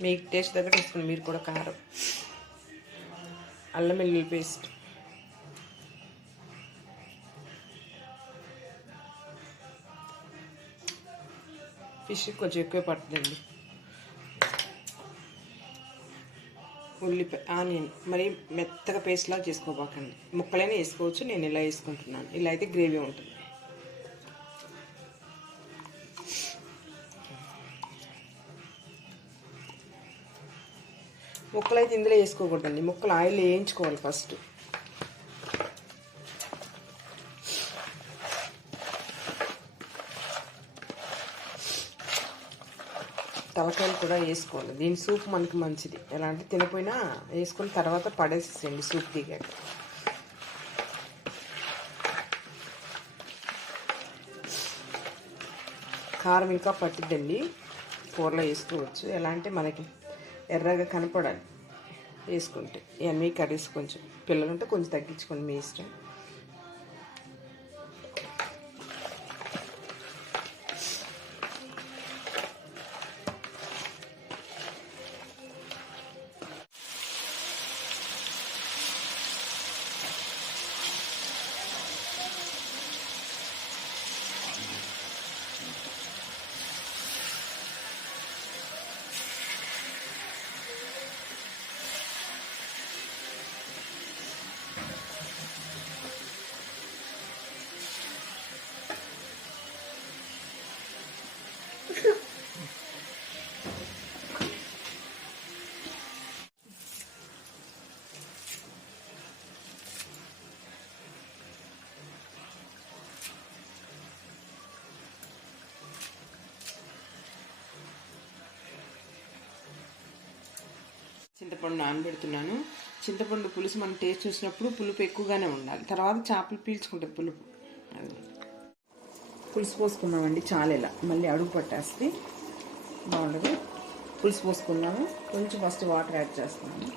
మీకు టేస్ట్ దగ్గర వేసుకోండి. మీరు కూడా కారం, అల్లం వెల్లుల్లి పేస్ట్, ఫిష్ కొంచెం ఎక్కువ పడుతుందండి. ఉల్లిపాయ, ఆనియన్ మరి మెత్తగా పేస్ట్లా చేసుకోబాకండి. ముక్కలైనా వేసుకోవచ్చు. నేను ఇలా వేసుకుంటున్నాను. ఇలా అయితే గ్రేవీ ఉంటుంది. ముక్కలు అయితే ఇందులో వేసుకోకూడదండి. ముక్కలు ఆయిల్ వేయించుకోవాలి ఫస్ట్. తలకాయలు కూడా వేసుకోవాలి. దీని సూప్ మనకి మంచిది. ఎలా అంటే తినపోయినా వేసుకొని తర్వాత పడేసేయండి సూప్ దిగాక. కారం ఇంకా పట్టిద్దండి. కూరలో వేసుకోవచ్చు. ఎలా అంటే మనకి ఎర్రగా కనపడాలి వేసుకుంటే. ఇవన్నీ కర్రీస్ కొంచెం పిల్లలుంటే కొంచెం తగ్గించుకోండి, మీ ఇష్టం. చింతపండు నానబెడుతున్నాను. చింతపండు పులుసు మనం టేస్ట్ చూసినప్పుడు పులుపు ఎక్కువగానే ఉండాలి. తర్వాత చేపలు పీల్చుకుంటుంది పులుపు. అది పులుసు పోసుకున్నామండి. చాలా ఇలా మళ్ళీ అడుగు పట్టేస్తే బాగుండదు. పులుసు పోసుకున్నాము. కొంచెం ఫస్ట్ వాటర్ యాడ్ చేస్తున్నాము.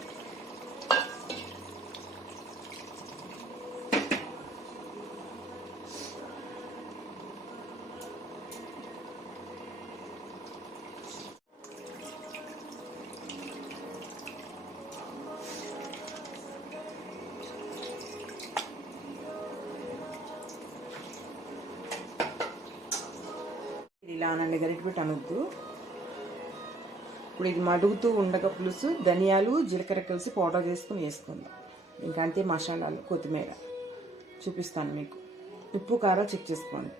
ఇలా అనండి, గరిటె పెట్టి అనొద్దు. ఇప్పుడు ఇది మడుగుతూ ఉండగా పులుసు ధనియాలు జీలకర్ర కలిసి పౌడర్ చేసుకుని వేసుకుందాం. ఇంకా అంతే మసాలాలు, కొత్తిమీర చూపిస్తాను మీకు. ఉప్పు కారం చెక్ చేసుకోండి.